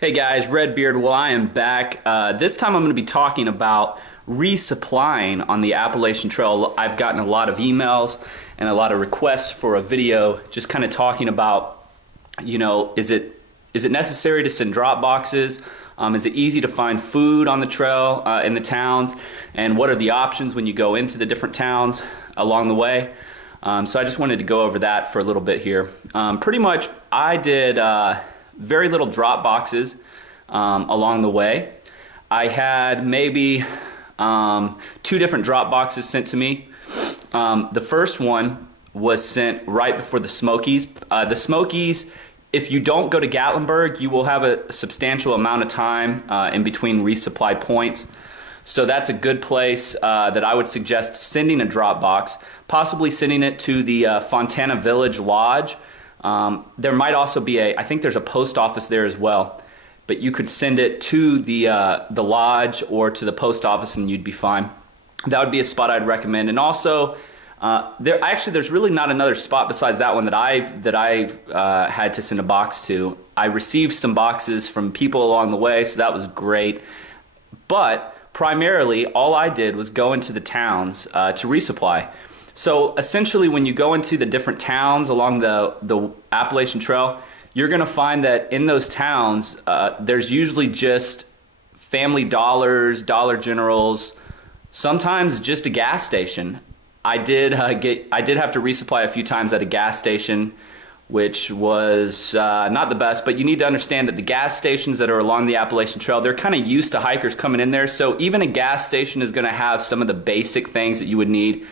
Hey guys, Redbeard. Well, I am back. This time I'm going to be talking about resupplying on the Appalachian Trail. I've gotten a lot of emails and a lot of requests for a video just kind of talking about, is it necessary to send drop boxes? Is it easy to find food on the trail in the towns? And what are the options when you go into the different towns along the way? So I just wanted to go over that for a little bit here. Pretty much I did very little drop boxes along the way. I had maybe 2 different drop boxes sent to me. The first one was sent right before the Smokies. The Smokies, if you don't go to Gatlinburg, you will have a substantial amount of time in between resupply points. So that's a good place that I would suggest sending a drop box, possibly sending it to the Fontana Village Lodge. There might also be I think there's a post office there as well, but you could send it to the lodge or to the post office and you'd be fine. That would be a spot I'd recommend. And also, there's really not another spot besides that one that I've had to send a box to. I received some boxes from people along the way, so that was great. But primarily, all I did was go into the towns to resupply. So essentially, when you go into the different towns along the Appalachian Trail, you're going to find that in those towns, there's usually just Family Dollars, Dollar Generals, sometimes just a gas station. I did have to resupply a few times at a gas station, which was not the best. But you need to understand that the gas stations that are along the Appalachian Trail, they're kind of used to hikers coming in there. So even a gas station is going to have some of the basic things that you would need,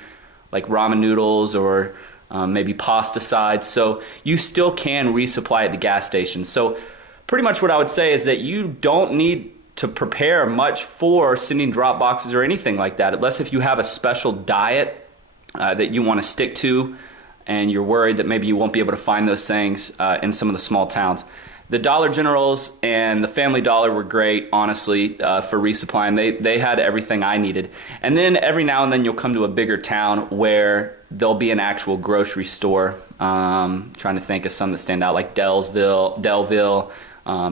like ramen noodles or maybe pasta sides. So you still can resupply at the gas station. So pretty much what I would say is that you don't need to prepare much for sending drop boxes or anything like that, unless if you have a special diet that you want to stick to and you're worried that maybe you won't be able to find those things in some of the small towns. The Dollar Generals and the Family Dollar were great, honestly, for resupplying. They had everything I needed. And then every now and then you'll come to a bigger town where there'll be an actual grocery store. Trying to think of some that stand out, like Delville.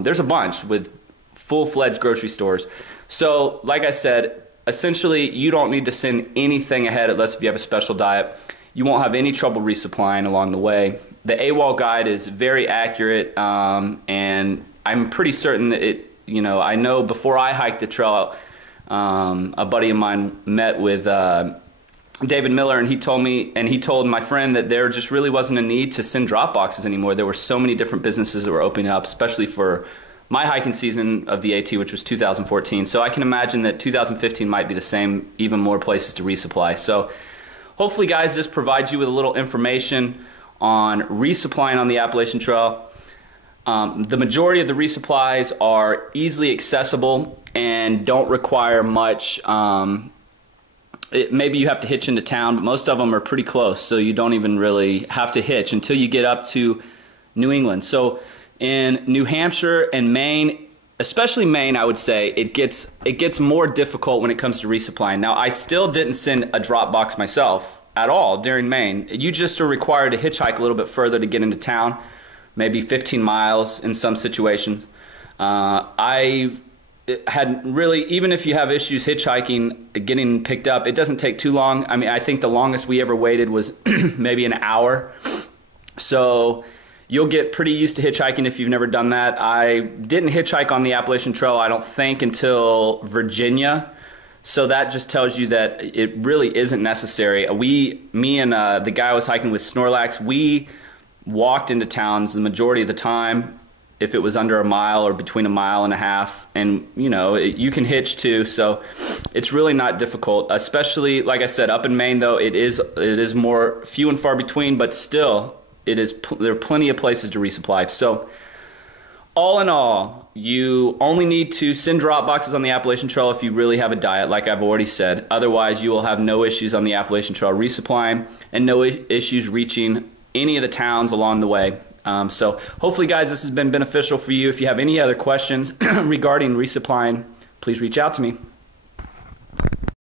There's a bunch with full-fledged grocery stores. So, like I said, essentially you don't need to send anything ahead unless if you have a special diet. You won't have any trouble resupplying along the way. The AWOL guide is very accurate, and I'm pretty certain that I know before I hiked the trail, a buddy of mine met with David Miller, and he told my friend that there just really wasn't a need to send drop boxes anymore. There were so many different businesses that were opening up, especially for my hiking season of the AT, which was 2014. So I can imagine that 2015 might be the same, even more places to resupply. So hopefully, guys, this provides you with a little information on resupplying on the Appalachian Trail. The majority of the resupplies are easily accessible and don't require much. Maybe you have to hitch into town, but most of them are pretty close, so you don't even really have to hitch until you get up to New England. So in New Hampshire and Maine, especially Maine, I would say it gets more difficult when it comes to resupplying. Now, I still didn't send a drop box myself at all during Maine. You just are required to hitchhike a little bit further to get into town, maybe 15 miles in some situations. I had really, even if you have issues hitchhiking, getting picked up, it doesn't take too long. I mean, I think the longest we ever waited was maybe an hour. So you'll get pretty used to hitchhiking if you've never done that. I didn't hitchhike on the Appalachian Trail, I don't think, until Virginia. So that just tells you that it really isn't necessary. Me and the guy I was hiking with, Snorlax, we walked into towns the majority of the time if it was under a mile or between a mile and a half. And, you can hitch too, so it's really not difficult. Especially, like I said, up in Maine, though, it is more few and far between, but still, there are plenty of places to resupply. So all in all, you only need to send drop boxes on the Appalachian Trail if you really have a diet, like I've already said. Otherwise, you will have no issues on the Appalachian Trail resupplying and no issues reaching any of the towns along the way. So hopefully, guys, this has been beneficial for you. If you have any other questions regarding resupplying, please reach out to me.